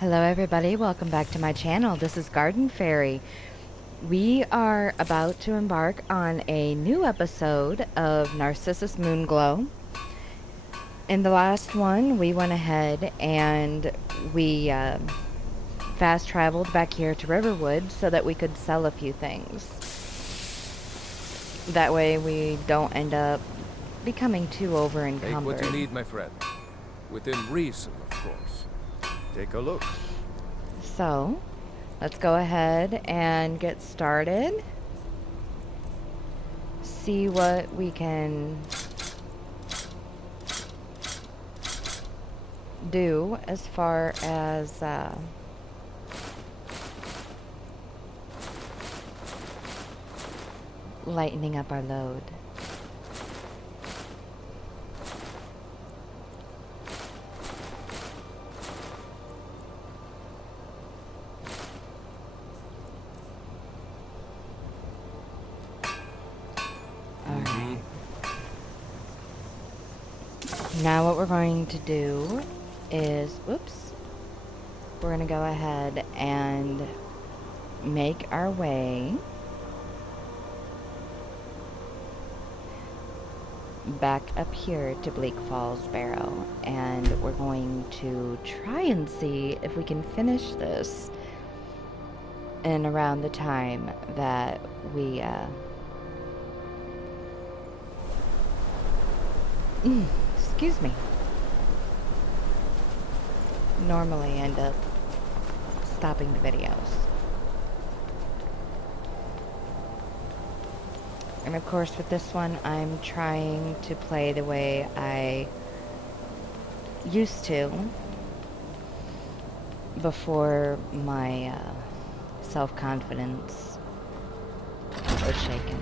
Hello everybody, welcome back to my channel. This is Garden Fairy. We are about to embark on a new episode of Narcissus MoonGlow. In the last one, we went ahead and we fast traveled back here to Riverwood so that we could sell a few things. That way we don't end up becoming too over-encumbered. Take what you need, my friend. Within reason, of course. Take a look. So, let's go ahead and get started. See what we can do as far as lightening up our load. Alright. Now what we're going to do is, whoops, we're going to go ahead and make our way back up here to Bleak Falls Barrow, and we're going to try and see if we can finish this in around the time that we excuse me, normally end up stopping the videos. And of course with this one I'm trying to play the way I used to before my self-confidence was shaken.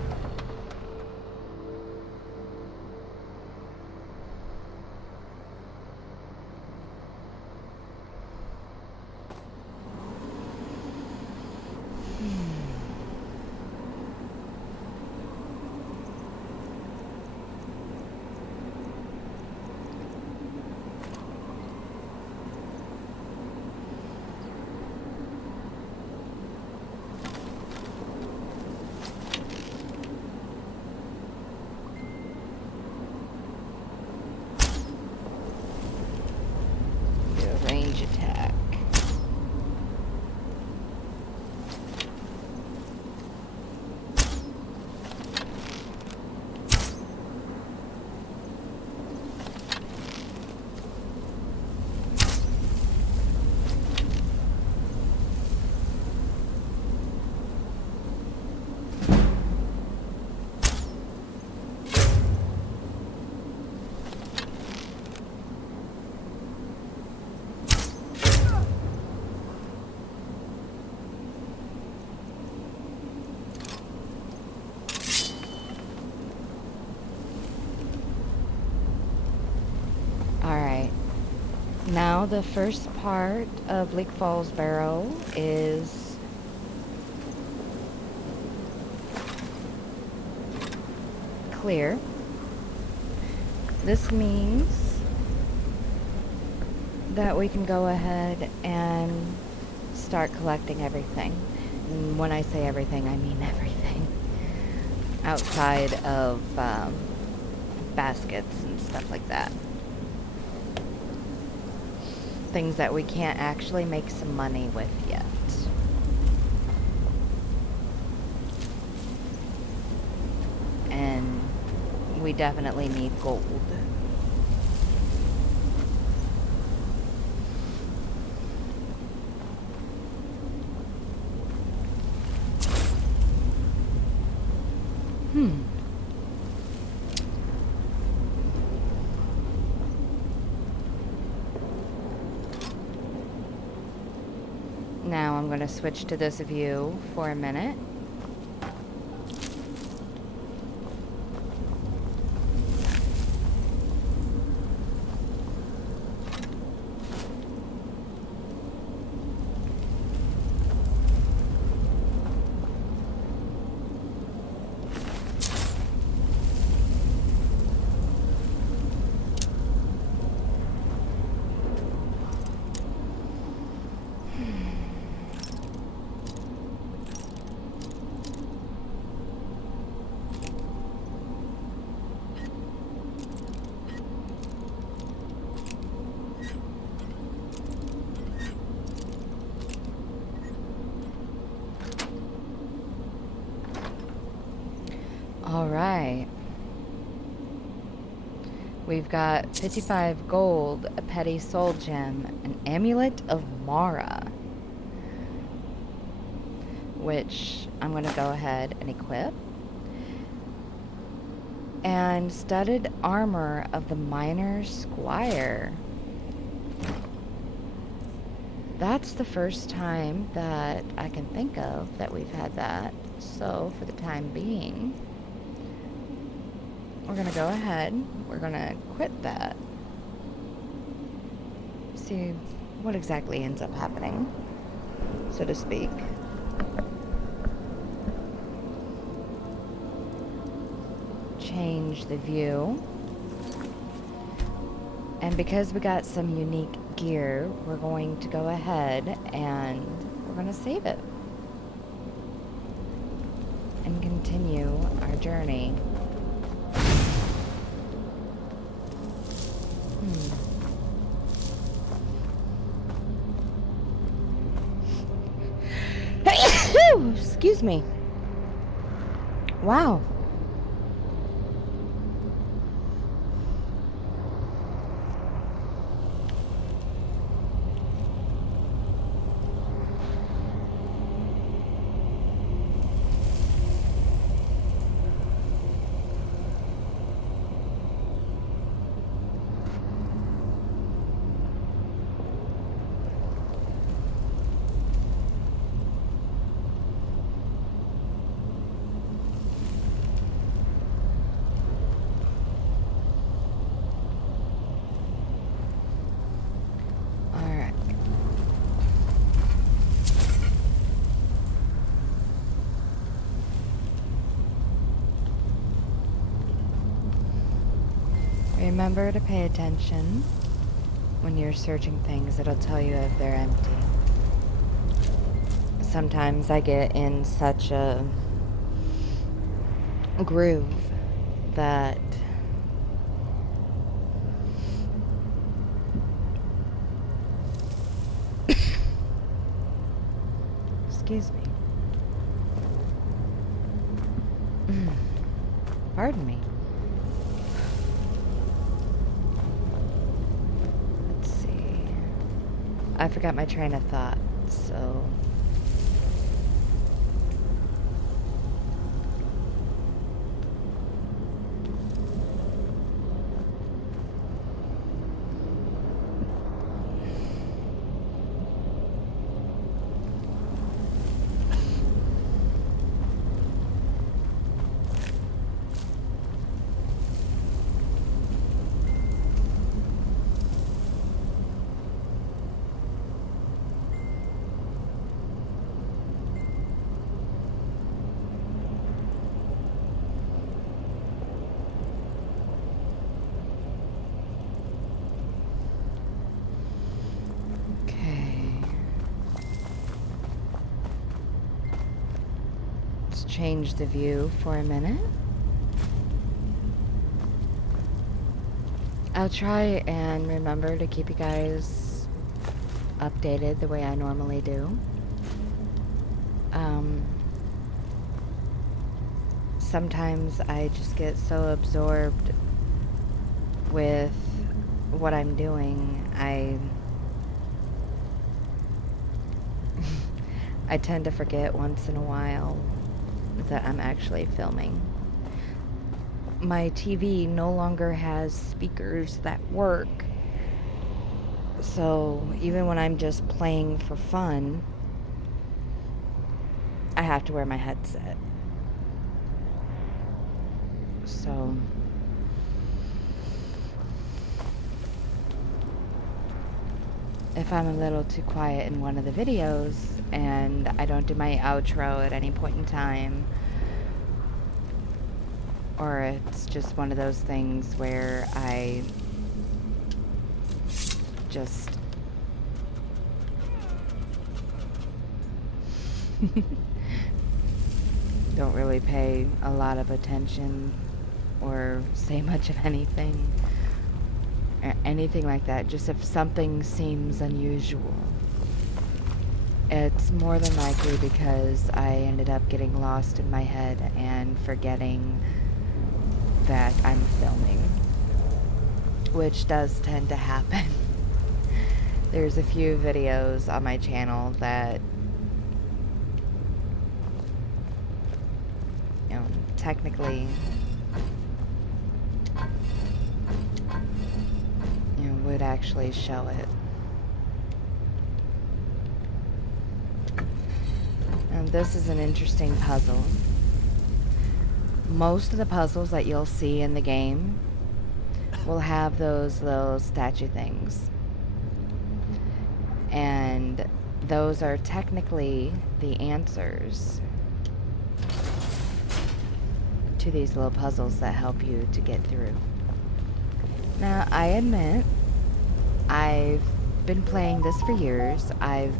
Range attack. Alright, now the first part of Bleak Falls Barrow is clear. This means that we can go ahead and start collecting everything. And when I say everything, I mean everything. Outside of baskets and stuff like that. Things that we can't actually make some money with yet. And we definitely need gold. Now I'm going to switch to this view for a minute. Alright. We've got 55 gold, a petty soul gem, an amulet of Mara, which I'm going to go ahead and equip, and studded armor of the miner squire. That's the first time that I can think of that we've had that, so for the time being, we're going to go ahead, we're going to quit that, see what exactly ends up happening, so to speak. Change the view. And because we got some unique gear, we're going to go ahead and we're going to save it. And continue our journey. Excuse me. Wow. Remember to pay attention when you're searching things. It'll tell you if they're empty. Sometimes I get in such a groove that excuse me. Pardon me. I forgot my train of thought, so... change the view for a minute. I'll try and remember to keep you guys updated the way I normally do. Sometimes I just get so absorbed with what I'm doing, I tend to forget once in a while that I'm actually filming. My TV no longer has speakers that work, so even when I'm just playing for fun, I have to wear my headset. So if I'm a little too quiet in one of the videos and I don't do my outro at any point in time, or it's just one of those things where I just don't really pay a lot of attention or say much of anything or anything like that, just if something seems unusual, it's more than likely because I ended up getting lost in my head and forgetting that I'm filming, which does tend to happen. There's a few videos on my channel that, you know, technically, you know, would actually show it. And this is an interesting puzzle. Most of the puzzles that you'll see in the game will have those little statue things. And those are technically the answers to these little puzzles that help you to get through. Now, I admit, I've been playing this for years. I've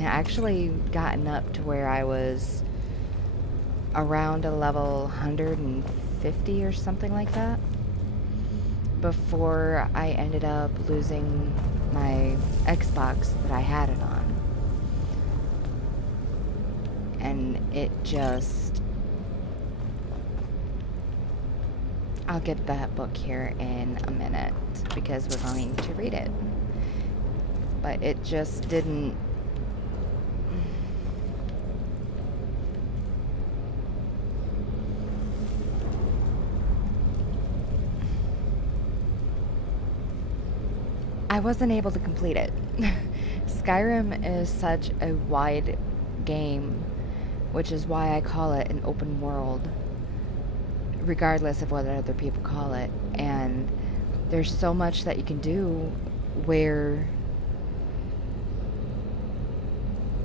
actually gotten up to where I was around a level 150 or something like that before I ended up losing my Xbox that I had it on. And it just... I'll get that book here in a minute because we're going to read it. But it just didn't... I wasn't able to complete it. Skyrim is such a wide game, which is why I call it an open world, regardless of what other people call it. And there's so much that you can do where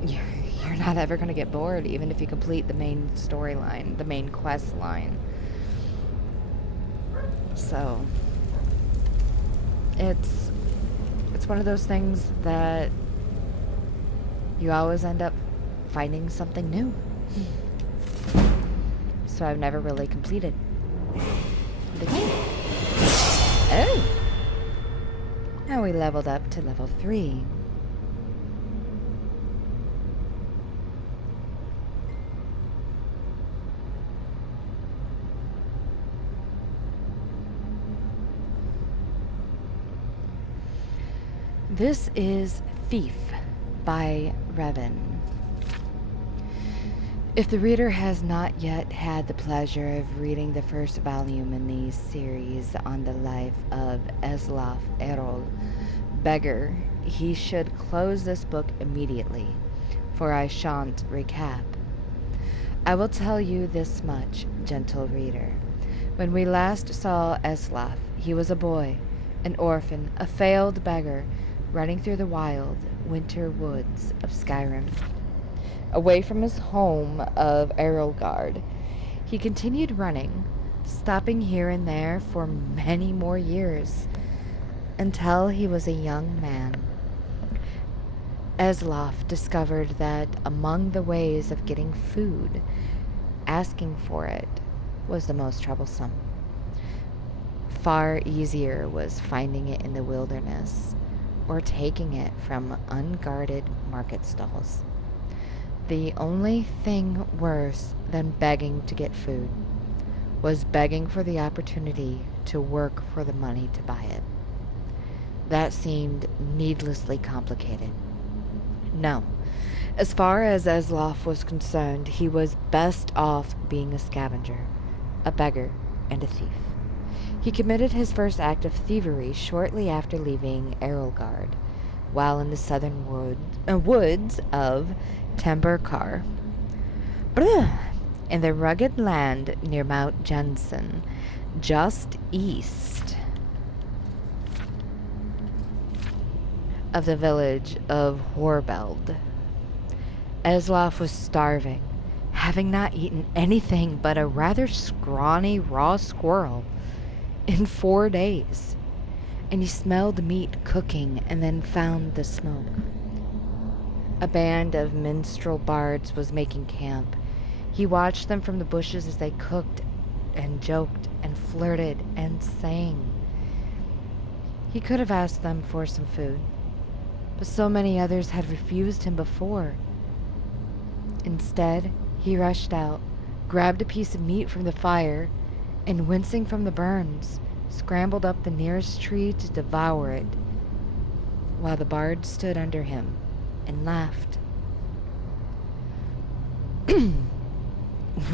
you're not ever going to get bored, even if you complete the main storyline, the main quest line. So it's one of those things that you always end up finding something new. So I've never really completed the game. Oh! Now we leveled up to level 3. This is Thief by Revan. If the reader has not yet had the pleasure of reading the first volume in the series on the life of Eslaf Errol, Beggar, he should close this book immediately, for I shan't recap. I will tell you this much, gentle reader. When we last saw Eslaf, he was a boy, an orphan, a failed beggar, running through the wild, winter woods of Skyrim. Away from his home of Errolgard, he continued running, stopping here and there for many more years, until he was a young man. Eslaf discovered that among the ways of getting food, asking for it was the most troublesome. Far easier was finding it in the wilderness, or taking it from unguarded market stalls. The only thing worse than begging to get food was begging for the opportunity to work for the money to buy it. That seemed needlessly complicated. No, as far as Eslaf was concerned, he was best off being a scavenger, a beggar, and a thief. He committed his first act of thievery shortly after leaving Errolgard, while in the southern woods of Tamburkar, in the rugged land near Mount Jensen, just east of the village of Horbeld. Eslaf was starving, having not eaten anything but a rather scrawny raw squirrel in 4 days, and he smelled meat cooking and then found the smoke. A band of minstrel bards was making camp. He watched them from the bushes as they cooked and joked and flirted and sang. He could have asked them for some food, but so many others had refused him before. Instead, he rushed out, grabbed a piece of meat from the fire, and wincing from the burns, scrambled up the nearest tree to devour it, while the bard stood under him and laughed.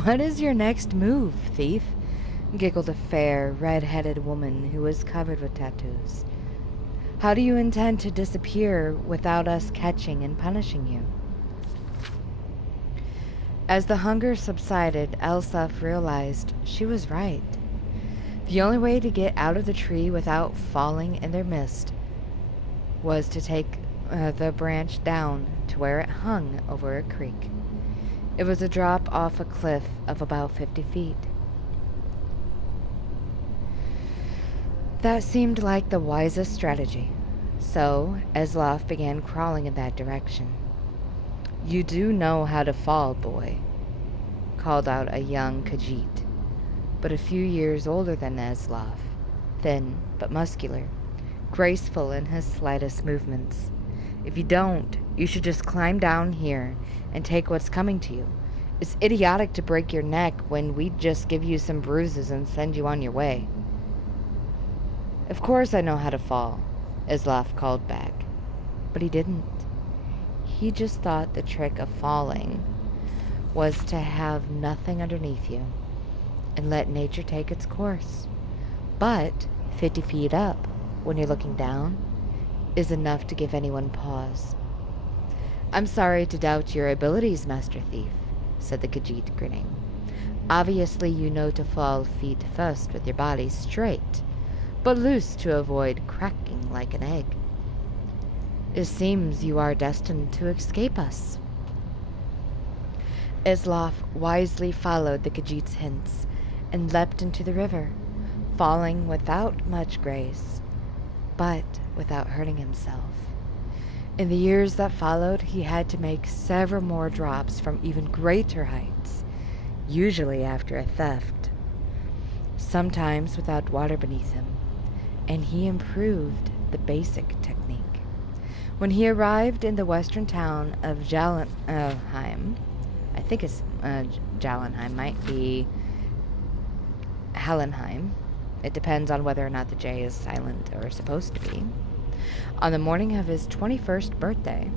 "What is your next move, thief?" giggled a fair, red-headed woman who was covered with tattoos. "How do you intend to disappear without us catching and punishing you?" As the hunger subsided, Elsaf realized she was right. The only way to get out of the tree without falling in their midst was to take the branch down to where it hung over a creek. It was a drop off a cliff of about 50 feet. That seemed like the wisest strategy, so Eslov began crawling in that direction. "You do know how to fall, boy," called out a young Khajiit, but a few years older than Eslov, thin but muscular, graceful in his slightest movements. "If you don't, you should just climb down here and take what's coming to you. It's idiotic to break your neck when we'd just give you some bruises and send you on your way." "Of course I know how to fall," Eslov called back. But he didn't. He just thought the trick of falling was to have nothing underneath you and let nature take its course. But 50 feet up, when you're looking down, is enough to give anyone pause. "I'm sorry to doubt your abilities, Master Thief," said the Khajiit, grinning. "Obviously you know to fall feet first with your body straight, but loose to avoid cracking like an egg. It seems you are destined to escape us." Eslov wisely followed the Khajiit's hints and leapt into the river, falling without much grace, but without hurting himself. In the years that followed, he had to make several more drops from even greater heights, usually after a theft, sometimes without water beneath him, and he improved the basic technique. When he arrived in the western town of Jallenheim, I think it's Jallenheim, might be Hallenheim. It depends on whether or not the J is silent or supposed to be. On the morning of his 21st birthday,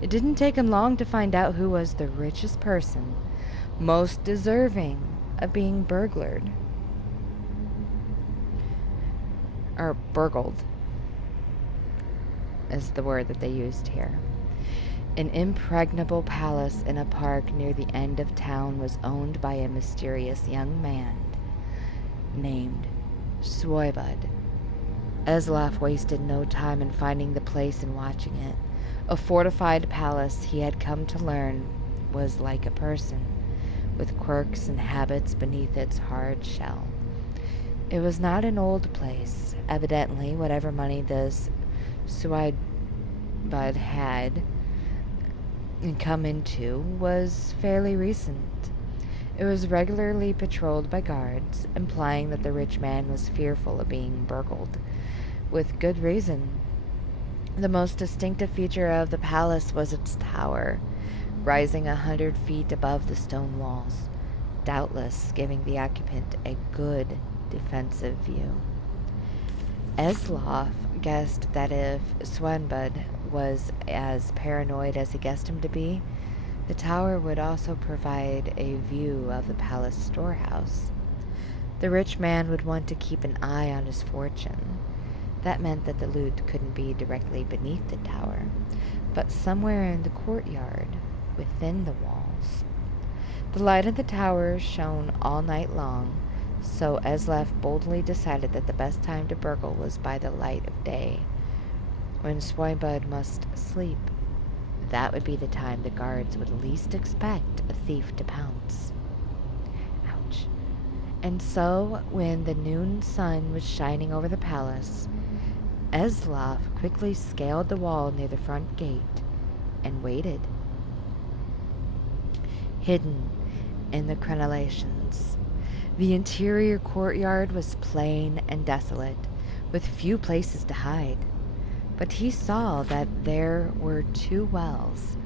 it didn't take him long to find out who was the richest person, most deserving of being burglared. Or burgled is the word that they used here. An impregnable palace in a park near the end of town was owned by a mysterious young man named Swoibud. Eslov wasted no time in finding the place and watching it. A fortified palace, he had come to learn, was like a person, with quirks and habits beneath its hard shell. It was not an old place. Evidently, whatever money this Swoibud had come into was fairly recent. It was regularly patrolled by guards, implying that the rich man was fearful of being burgled, with good reason. The most distinctive feature of the palace was its tower, rising 100 feet above the stone walls, doubtless giving the occupant a good defensive view. Eslov guessed that if Swoibud was as paranoid as he guessed him to be, the tower would also provide a view of the palace storehouse. The rich man would want to keep an eye on his fortune. That meant that the loot couldn't be directly beneath the tower, but somewhere in the courtyard, within the walls. The light of the tower shone all night long, so Eslov boldly decided that the best time to burgle was by the light of day, when Swoibud must sleep. That would be the time the guards would least expect a thief to pounce. Ouch. And so, when the noon sun was shining over the palace, Eslov quickly scaled the wall near the front gate and waited, hidden in the crenellations. The interior courtyard was plain and desolate, with few places to hide. But he saw that there were 2 wells.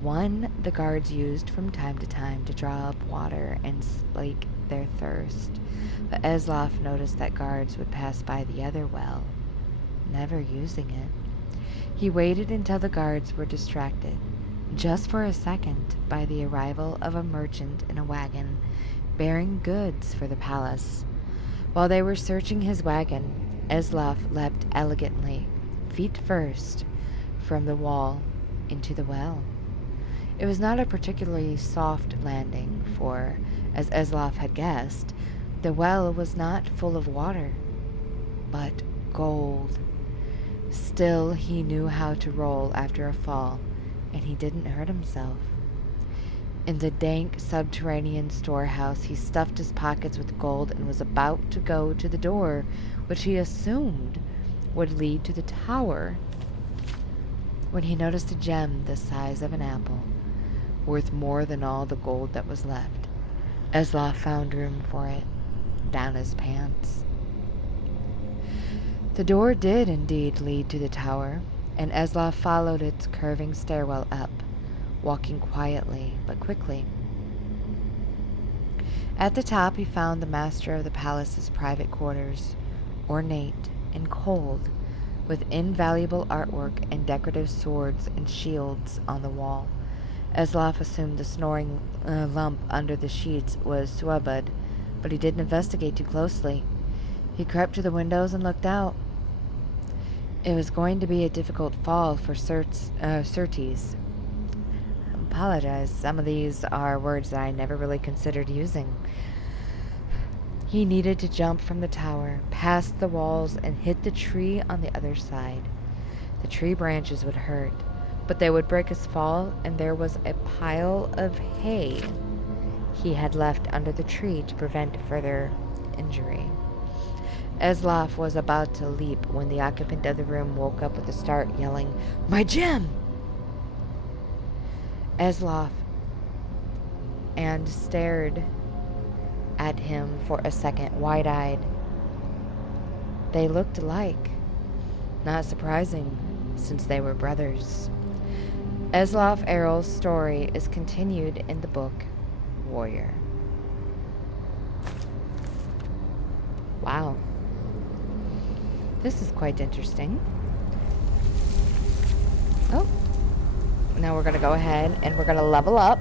One the guards used from time to time to draw up water and slake their thirst, but Esloff noticed that guards would pass by the other well, never using it. He waited until the guards were distracted, just for a second, by the arrival of a merchant in a wagon bearing goods for the palace. While they were searching his wagon, Esloff leapt elegantly, feet first, from the wall into the well. It was not a particularly soft landing, for, as Esloff had guessed, the well was not full of water, but gold. Still, he knew how to roll after a fall, and he didn't hurt himself. In the dank subterranean storehouse, he stuffed his pockets with gold and was about to go to the door, which he assumed would lead to the tower, when he noticed a gem the size of an apple, worth more than all the gold that was left. Esloff found room for it down his pants. The door did indeed lead to the tower, and Esloff followed its curving stairwell up, walking quietly but quickly. At the top he found the master of the palace's private quarters, ornate and cold, with invaluable artwork and decorative swords and shields on the wall. Esloff assumed the snoring lump under the sheets was Suabud, but he didn't investigate too closely. He crept to the windows and looked out. It was going to be a difficult fall for Certes. Apologize. Some of these are words that I never really considered using. He needed to jump from the tower, past the walls, and hit the tree on the other side. The tree branches would hurt, but they would break his fall, and there was a pile of hay he had left under the tree to prevent further injury. Esloff was about to leap when the occupant of the room woke up with a start, yelling, "My gem!" Esloff and stared at him for a second, wide-eyed. They looked alike. Not surprising, since they were brothers. Esloff Errol's story is continued in the book Warrior. Wow. This is quite interesting. Oh. Now we're going to go ahead and we're going to level up.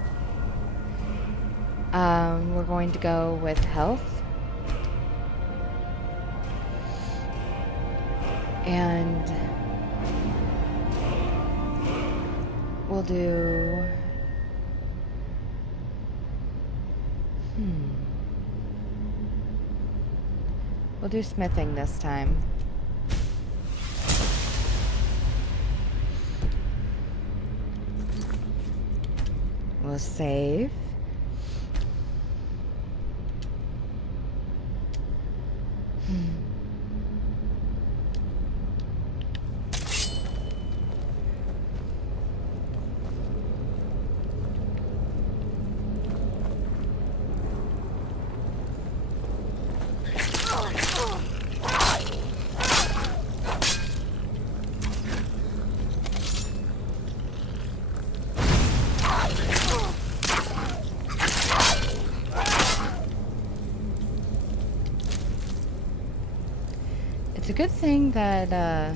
We're going to go with health. And we'll do... We'll do smithing this time. We'll save. It's a good thing that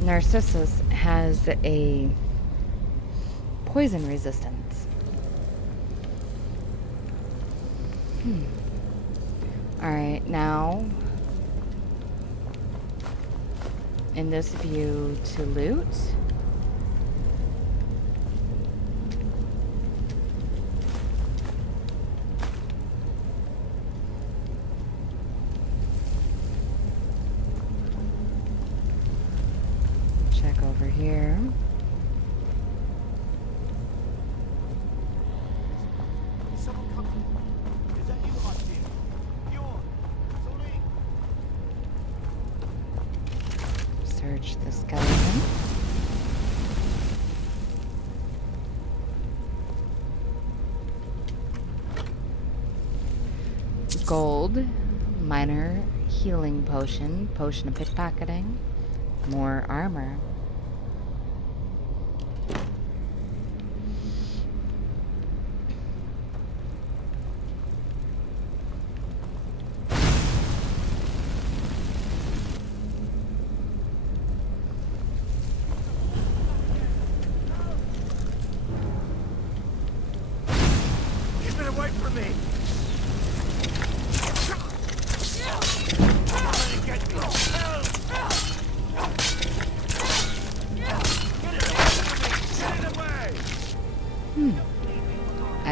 Narcissus has a poison resistance. Alright, now in this view to loot. Check over here. Search the skeleton. Gold, minor healing potion, potion of pickpocketing, more armor.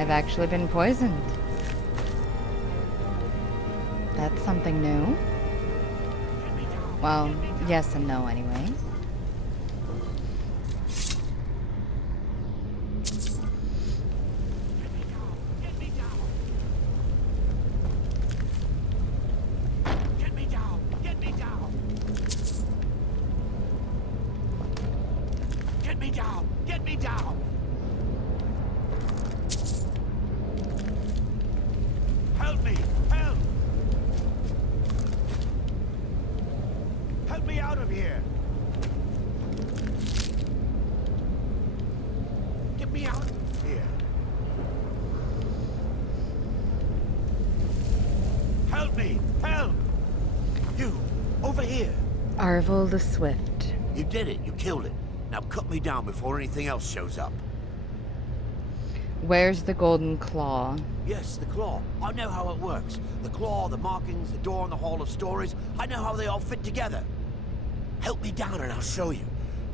I've actually been poisoned. That's something new. Well, yes and no anyway. Arvil the Swift. You did it. You killed it. Now cut me down before anything else shows up. Where's the golden claw? Yes, the claw. I know how it works. The claw, the markings, the door in the Hall of Stories. I know how they all fit together. Help me down and I'll show you.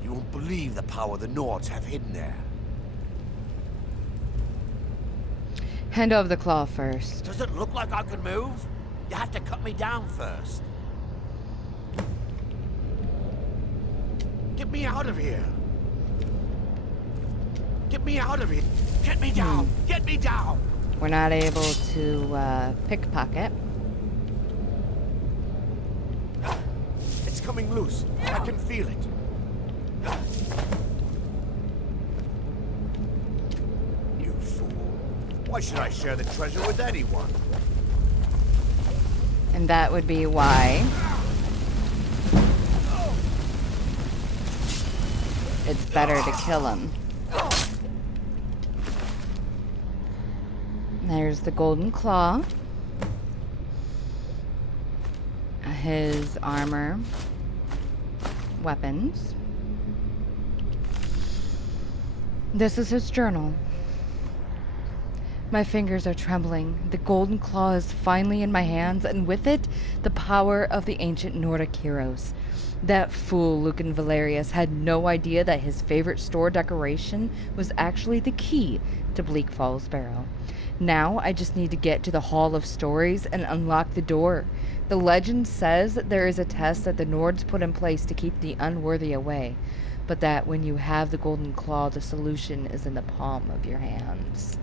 You won't believe the power the Nords have hidden there. Hand over the claw first. Does it look like I can move? You have to cut me down first. Get me out of here! Get me out of here! Get me down! Get me down! We're not able to pickpocket. It's coming loose. I can feel it. You fool. Why should I share the treasure with anyone? And that would be why. It's better to kill him. There's the golden claw. His armor. Weapons. This is his journal. My fingers are trembling. The golden claw is finally in my hands, and with it, the power of the ancient Nordic heroes. That fool, Lucan Valerius, had no idea that his favorite store decoration was actually the key to Bleak Falls Barrow. Now I just need to get to the Hall of Stories and unlock the door. The legend says that there is a test that the Nords put in place to keep the unworthy away, but that when you have the golden claw, the solution is in the palm of your hands.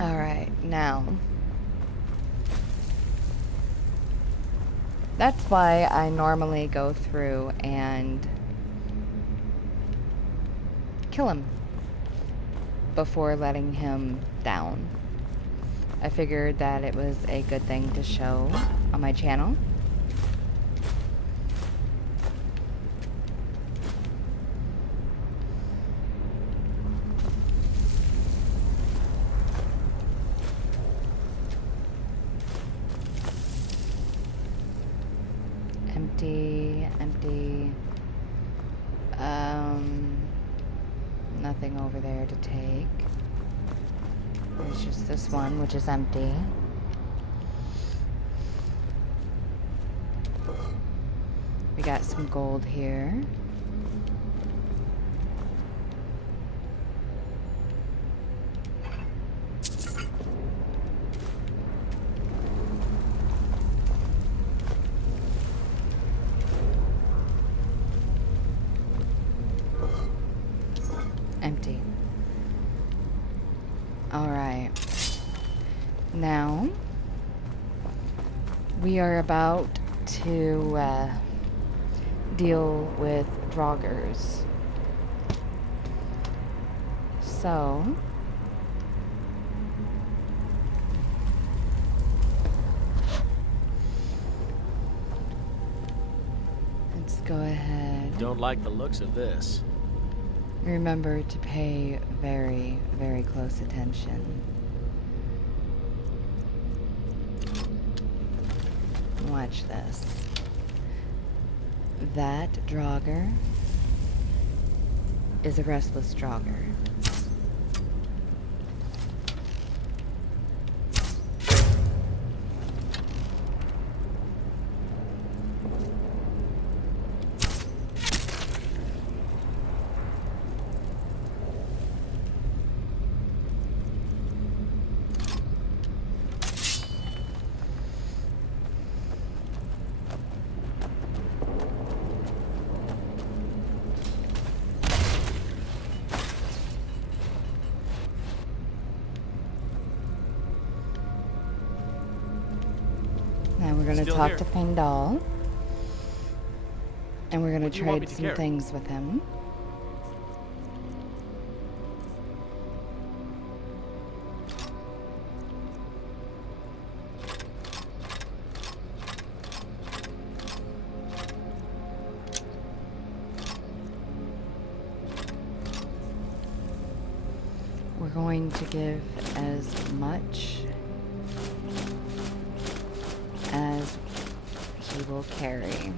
Alright, now. That's why I normally go through and kill him before letting him down. I figured that it was a good thing to show on my channel. Empty. Nothing over there to take. There's just this one, which is empty. We got some gold here. Empty. Alright. Now, we are about to deal with Draugrs. So, let's go ahead. Don't like the looks of this. Remember to pay very, very close attention. Watch this. That Draugr is a restless Draugr. And we're gonna Still talk here. to Fendal. And we're gonna What do you want trade me to some carry? things with him. We're going to give as much as he will carry.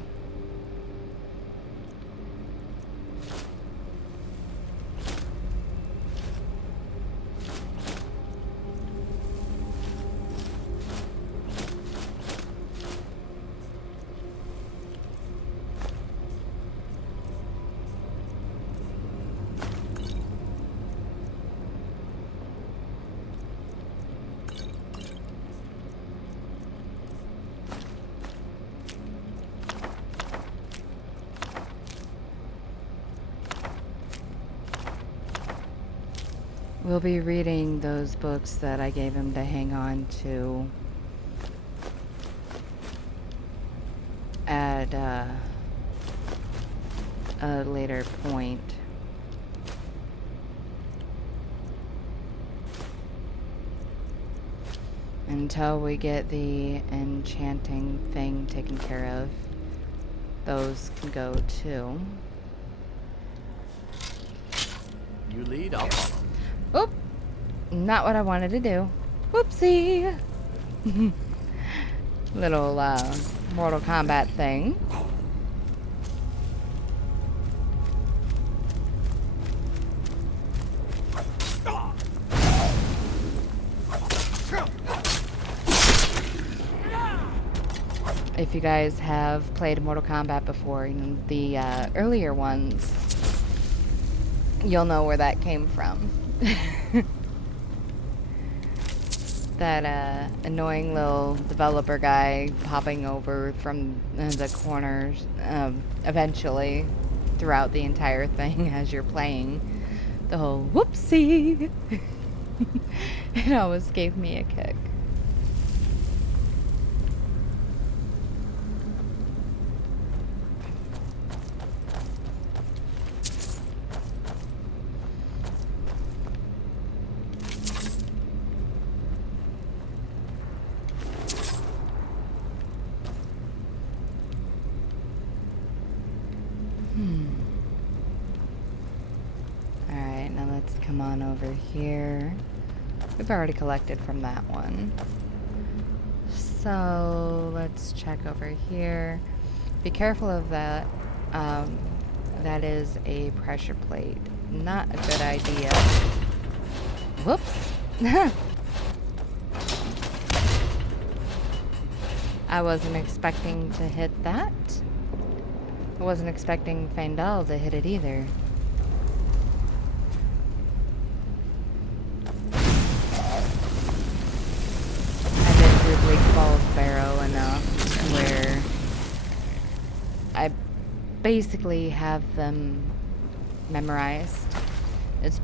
We'll be reading those books that I gave him to hang on to at a later point. Until we get the enchanting thing taken care of, those can go too. You lead, I'll follow. Oop! Not what I wanted to do. Whoopsie! Little Mortal Kombat thing. If you guys have played Mortal Kombat before, you know, the earlier ones, you'll know where that came from. That annoying little developer guy popping over from the corners eventually throughout the entire thing as you're playing. The whole whoopsie! It always gave me a kick. Alright, now let's come on over here. We've already collected from that one. So let's check over here. Be careful of that. That is a pressure plate. Not a good idea. Whoops. I wasn't expecting to hit that. I wasn't expecting Fendal to hit it either. I've been through Bleak Falls Barrow enough where I basically have them memorized. It's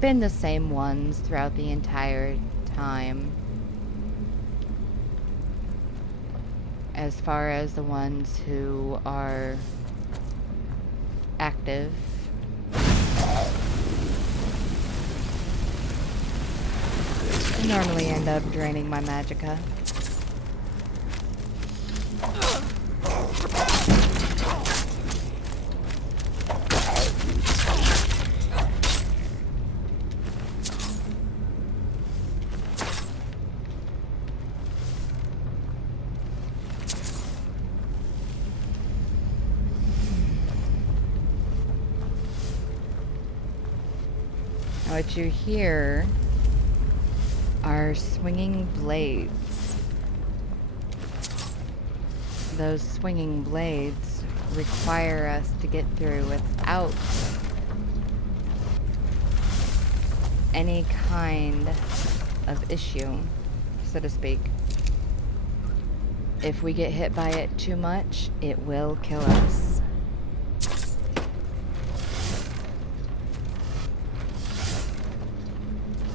been the same ones throughout the entire time. As far as the ones who are active. I normally end up draining my magicka. What you hear are swinging blades. Those swinging blades require us to get through without any kind of issue, so to speak. If we get hit by it too much, it will kill us.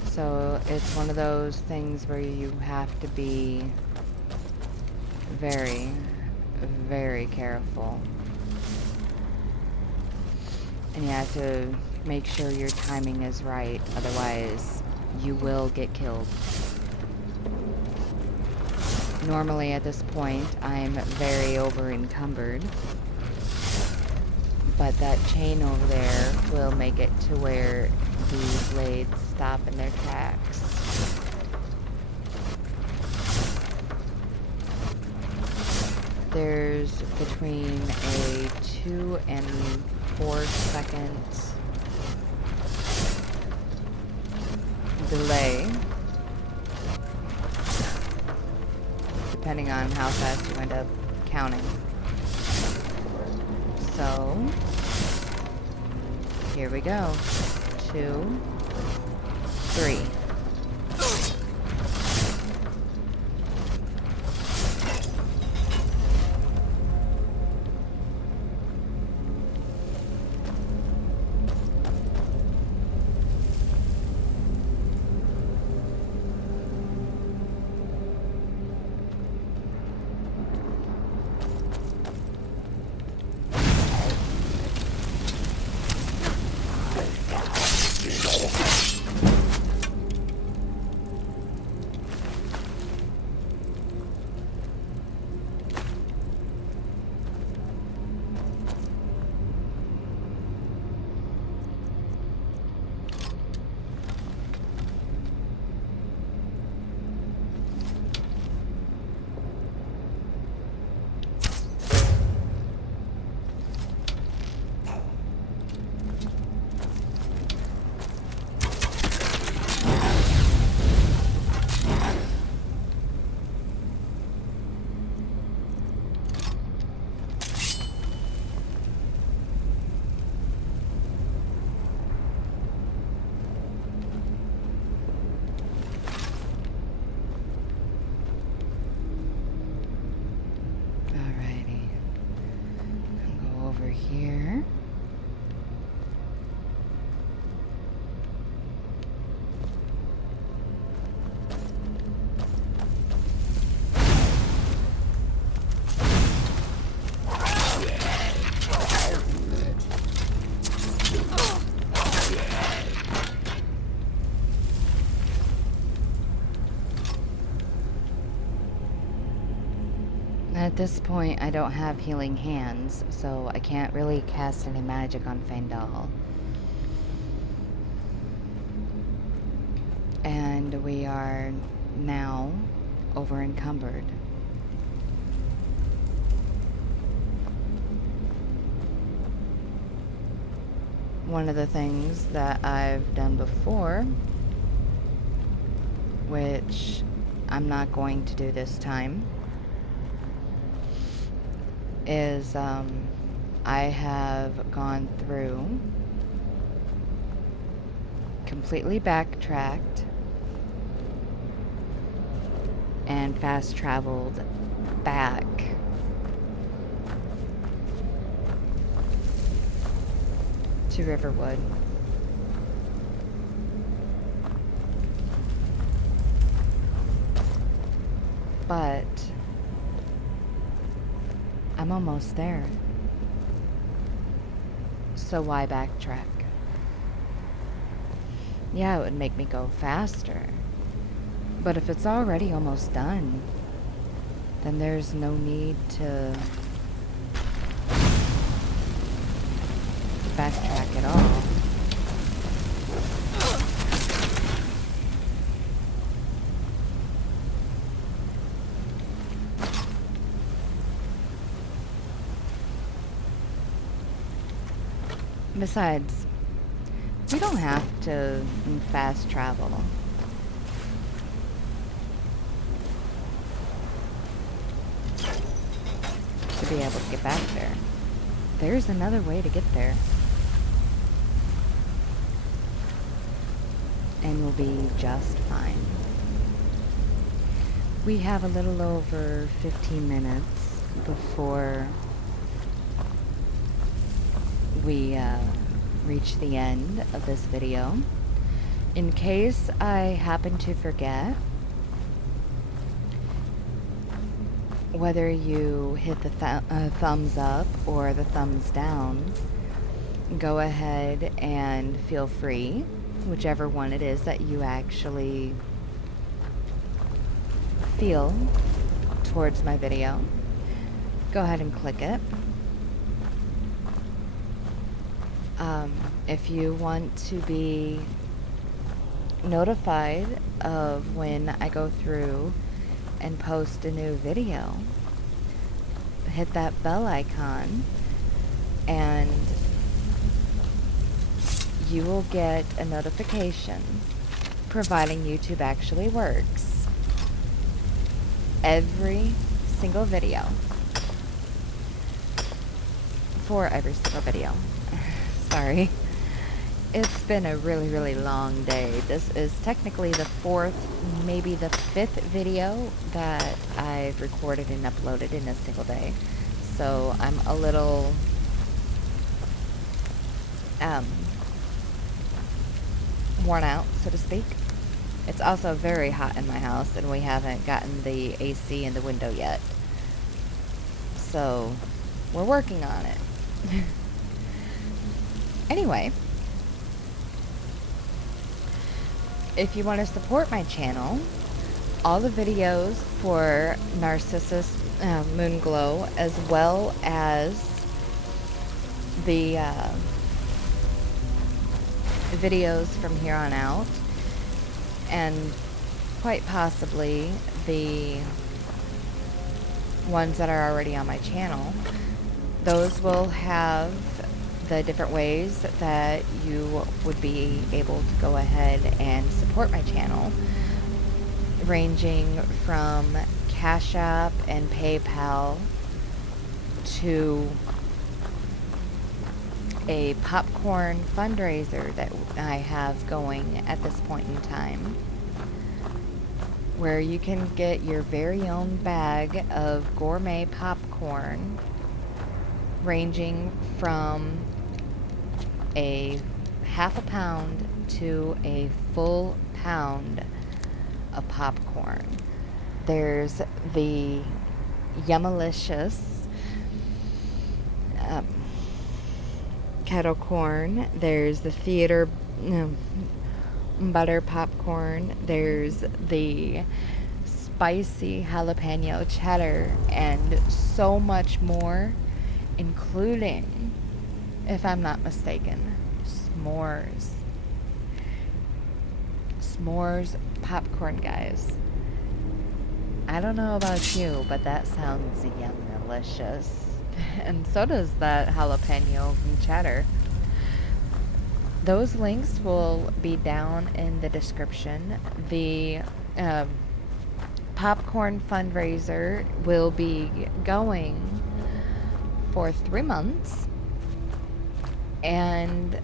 So it's one of those things where you have to be very, very careful. And you have to make sure your timing is right, otherwise you will get killed. Normally at this point, I'm very over-encumbered, but that chain over there will make it to where the blades stop in their tracks. There's between a 2 and 4 seconds delay, depending on how fast you end up counting. So, here we go. 2, 3. Here. At this point, I don't have healing hands, so I can't really cast any magic on Faendal. And we are now over-encumbered. One of the things that I've done before, which I'm not going to do this time, is I have gone through, completely backtracked, and fast traveled back to Riverwood. But I'm almost there. So why backtrack? Yeah, it would make me go faster. But if it's already almost done, then there's no need to backtrack at all. Besides, we don't have to fast travel. To be able to get back there. There's another way to get there. And we'll be just fine. We have a little over 15 minutes before we reach the end of this video. In case I happen to forget, whether you hit the thumbs up or the thumbs down, go ahead and feel free, whichever one it is that you actually feel towards my video. Go ahead and click it. If you want to be notified of when I go through and post a new video, hit that bell icon and you will get a notification, providing YouTube actually works. Every single video. For every single video. Sorry. It's been a really, really long day. This is technically the 4th, maybe the 5th video that I've recorded and uploaded in a single day. So I'm a little worn out, so to speak. It's also very hot in my house, and we haven't gotten the AC in the window yet. So we're working on it. Anyway, if you want to support my channel, all the videos for Narcissus, MoonGlow, as well as the videos from here on out, and quite possibly the ones that are already on my channel, those will have the different ways that you would be able to go ahead and support my channel, ranging from CashApp and PayPal to a popcorn fundraiser that I have going at this point in time, where you can get your very own bag of gourmet popcorn, ranging from a half a pound to a full pound of popcorn. There's the Yummalicious kettle corn. There's the theater butter popcorn. There's the spicy jalapeno cheddar, and so much more, including, if I'm not mistaken, s'mores. S'mores popcorn, guys. I don't know about you, but that sounds yum delicious. And so does that jalapeno and cheddar. Those links will be down in the description. The popcorn fundraiser will be going for 3 months, and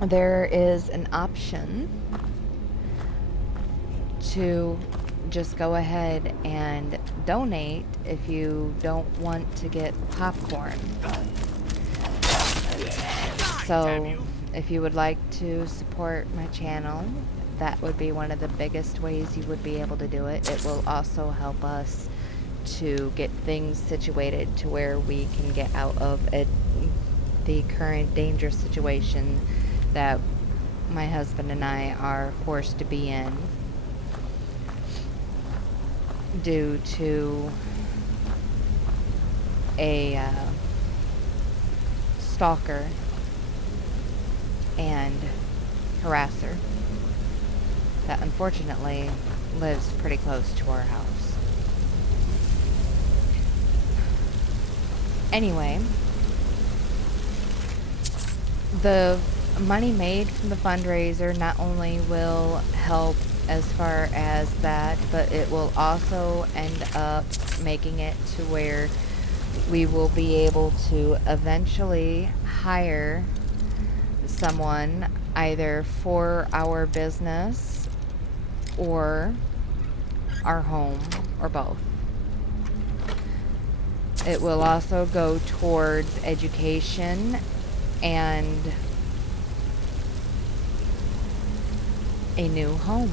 there is an option to just go ahead and donate if you don't want to get popcorn. So if you would like to support my channel, that would be one of the biggest ways you would be able to do it. It will also help us to get things situated to where we can get out of the current dangerous situation that my husband and I are forced to be in due to a stalker and harasser that unfortunately lives pretty close to our house. Anyway, the money made from the fundraiser not only will help as far as that, but it will also end up making it to where we will be able to eventually hire someone either for our business or our home, or both. It will also go towards education and a new home.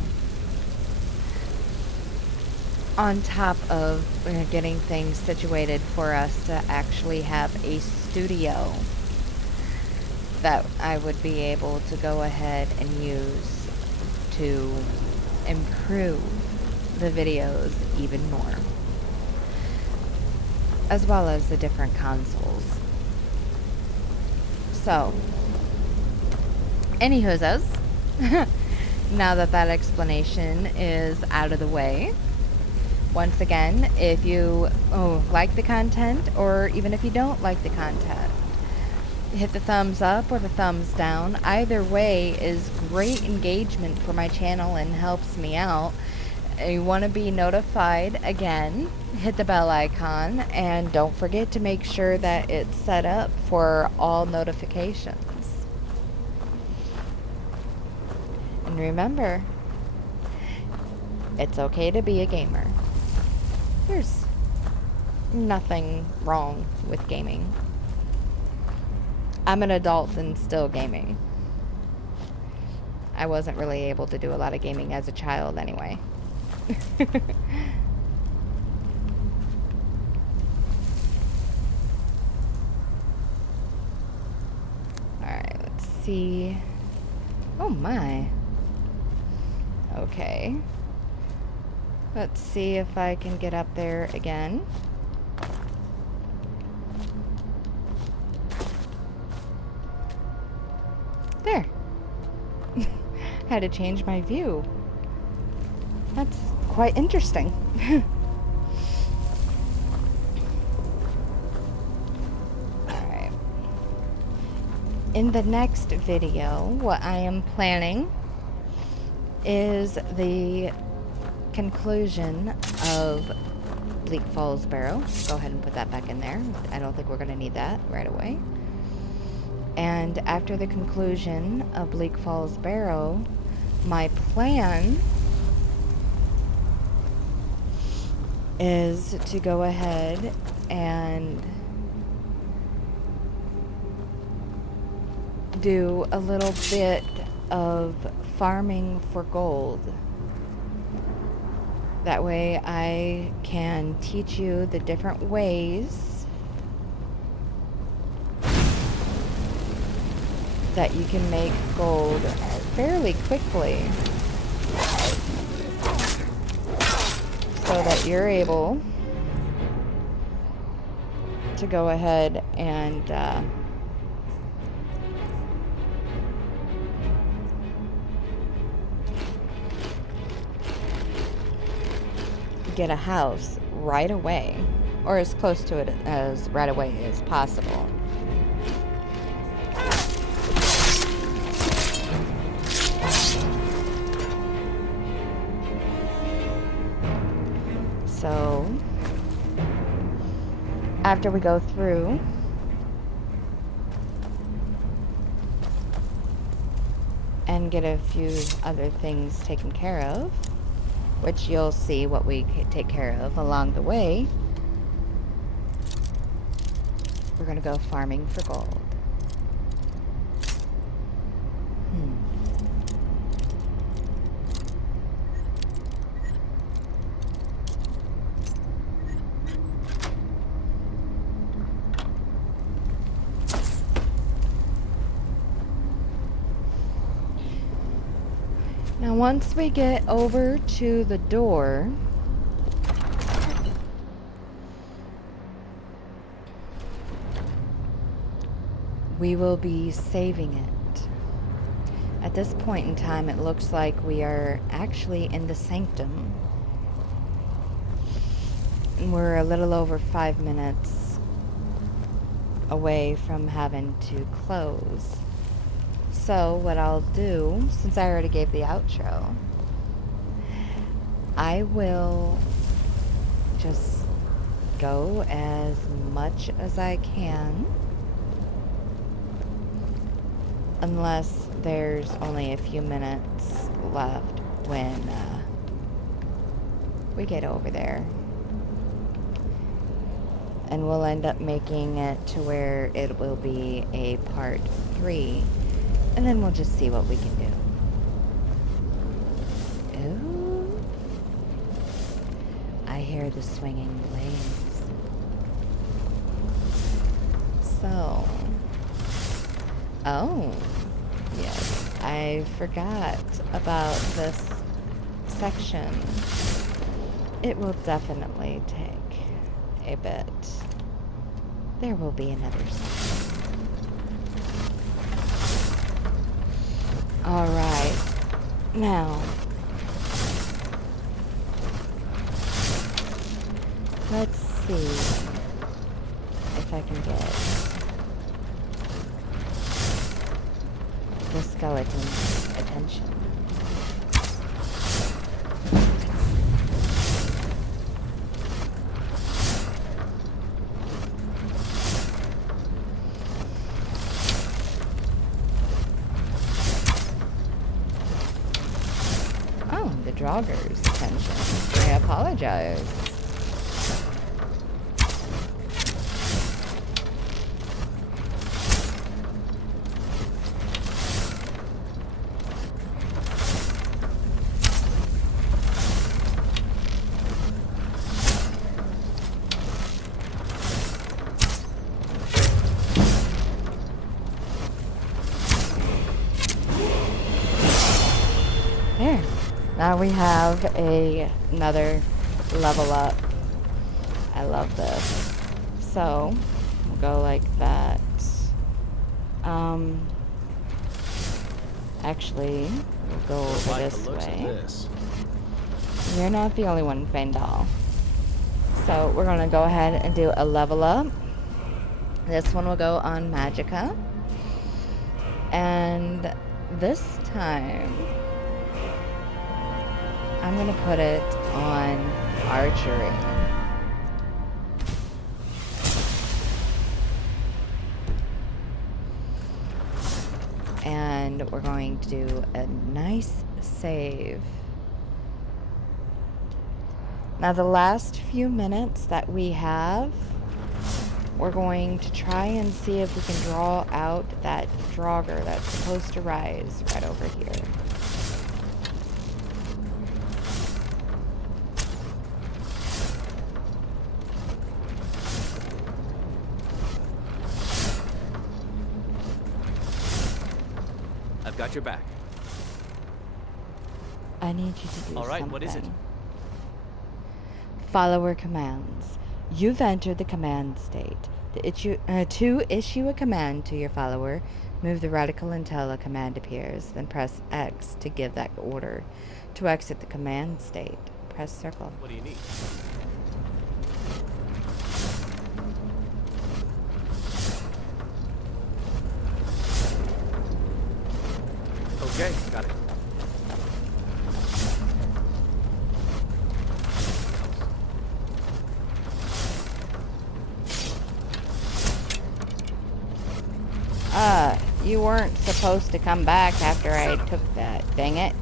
on top of getting things situated for us to actually have a studio that I would be able to go ahead and use to improve the videos even more, as well as the different consoles. So, anywhoozos, now that that explanation is out of the way, once again, if you like the content, or even if you don't like the content, hit the thumbs up or the thumbs down. Either way is great engagement for my channel and helps me out. You want to be notified, again, hit the bell icon, and don't forget to make sure that it's set up for all notifications. And remember, it's okay to be a gamer. There's nothing wrong with gaming. I'm an adult and still gaming. I wasn't really able to do a lot of gaming as a child anyway. Alright, let's see. Oh my. Okay. Let's see if I can get up there again. There. Had to change my view. That's quite interesting. Alright. In the next video, what I am planning is the conclusion of Bleak Falls Barrow. Go ahead and put that back in there. I don't think we're going to need that right away. And after the conclusion of Bleak Falls Barrow, my plan is to go ahead and do a little bit of farming for gold. That way I can teach you the different ways that you can make gold fairly quickly, so that you're able to go ahead and get a house right away, or as close to it as right away as possible. So after we go through and get a few other things taken care of, which you'll see what we take care of along the way, we're gonna go farming for gold. Now once we get over to the door, we will be saving it. At this point in time, it looks like we are actually in the sanctum. And we're a little over 5 minutes away from having to close. So what I'll do, since I already gave the outro, I will just go as much as I can, unless there's only a few minutes left when we get over there. And we'll end up making it to where it will be a part 3. And then we'll just see what we can do. Ooh. I hear the swinging blades. So, oh, yes, I forgot about this section. It will definitely take a bit. There will be another section. Alright, now, let's see if I can get the skeleton's attention. Oh, the Draugur's attention. I apologize. There. Now we have another level up. I love this. So, we'll go like that. Actually, we'll go over this way. You're not the only one, Faendal. So, we're gonna go ahead and do a level up. This one will go on Magicka. And this time, I'm gonna put it on archery. And we're going to do a nice save. Now the last few minutes that we have, we're going to try and see if we can draw out that Draugur that's supposed to rise right over here. I've got your back. I need you to do All right, something. what is it? Follower commands. You've entered the command state. To issue a command to your follower, move the reticle until a command appears, then press X to give that order. To exit the command state, press circle. What do you need? Okay, got it. You weren't supposed to come back after I took that. Dang it.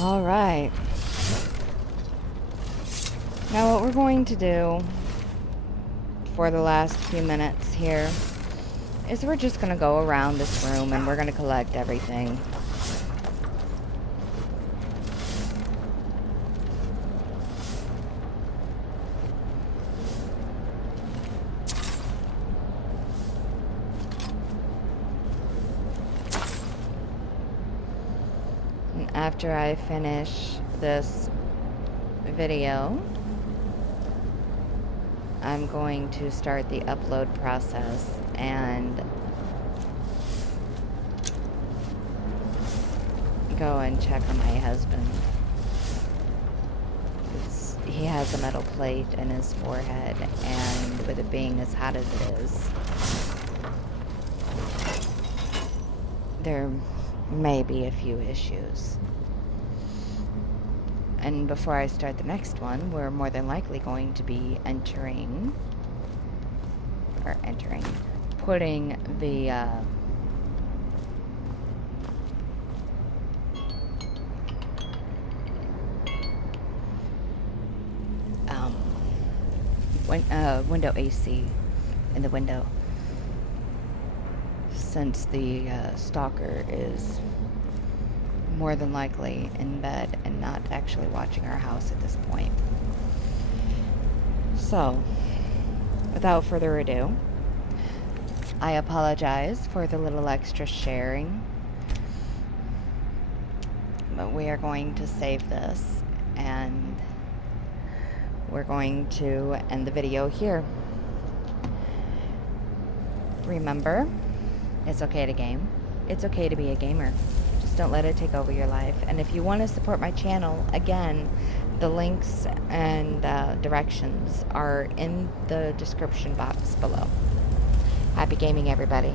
All right. Now what we're going to do for the last few minutes here is we're just going to go around this room and we're going to collect everything. And after I finish this video, I'm going to start the upload process and go and check on my husband. He has a metal plate in his forehead, and with it being as hot as it is, there may be a few issues. And before I start the next one, we're more than likely going to be putting the window AC in the window, since the stalker is more than likely in bed and not actually watching our house at this point. So, without further ado, I apologize for the little extra sharing, but we are going to save this and we're going to end the video here. Remember, it's okay to game. It's okay to be a gamer. Just don't let it take over your life. And if you want to support my channel, again, the links and directions are in the description box below. Happy gaming, everybody.